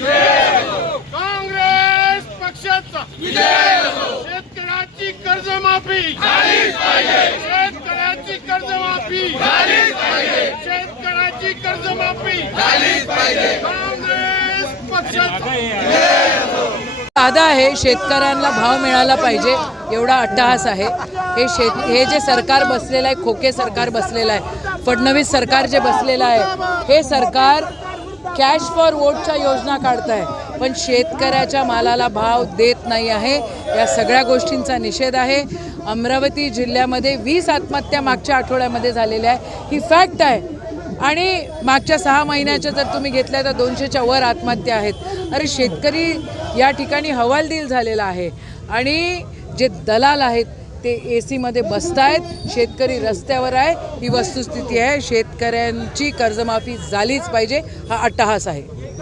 विजय काँग्रेस पक्षाचा विजय शेतकऱ्यांची कर्ज कर्जमाफी शेतकऱ्यांची कर्ज माफी शेतकऱ्यांची कर्ज माफी काँग्रेस पक्षाचा दादा आहे शेतकऱ्यांना भाव मिळाला पाहिजे एवढा अट्टहास आहे हे शेत हे जे सरकार बसलेलं आहे खोके सरकार बसलेलं आहे फडणवीस सरकार जे बसलेलं आहे हे सरकार कॅश फॉर वोटच्या योजना काढत आहे पण शेतकऱ्याच्या मालाला भाव देत नाही आहे या सगळ्या गोष्टींचा निषेध आहे अमरावती जिल्ह्यामध्ये वीस आत्महत्या मागच्या आठवड्यामध्ये झालेली आहे ही फॅक्ट आहे आणि मागच्या सहा महिन्याच्या जर तुम्ही घेतल्या तर दोनशेच्या वर आत्महत्या आहेत अरे शेतकरी या ठिकाणी हवालदिल झालेला आहे आणि जे दलाल आहेत ते एसी बसत बसतायत शेतकरी रस्त्यावर आहे ही वस्तुस्थिती आहे शेतकऱ्यांची कर्जमाफी झालीच पाहिजे हा अट्टहास आहे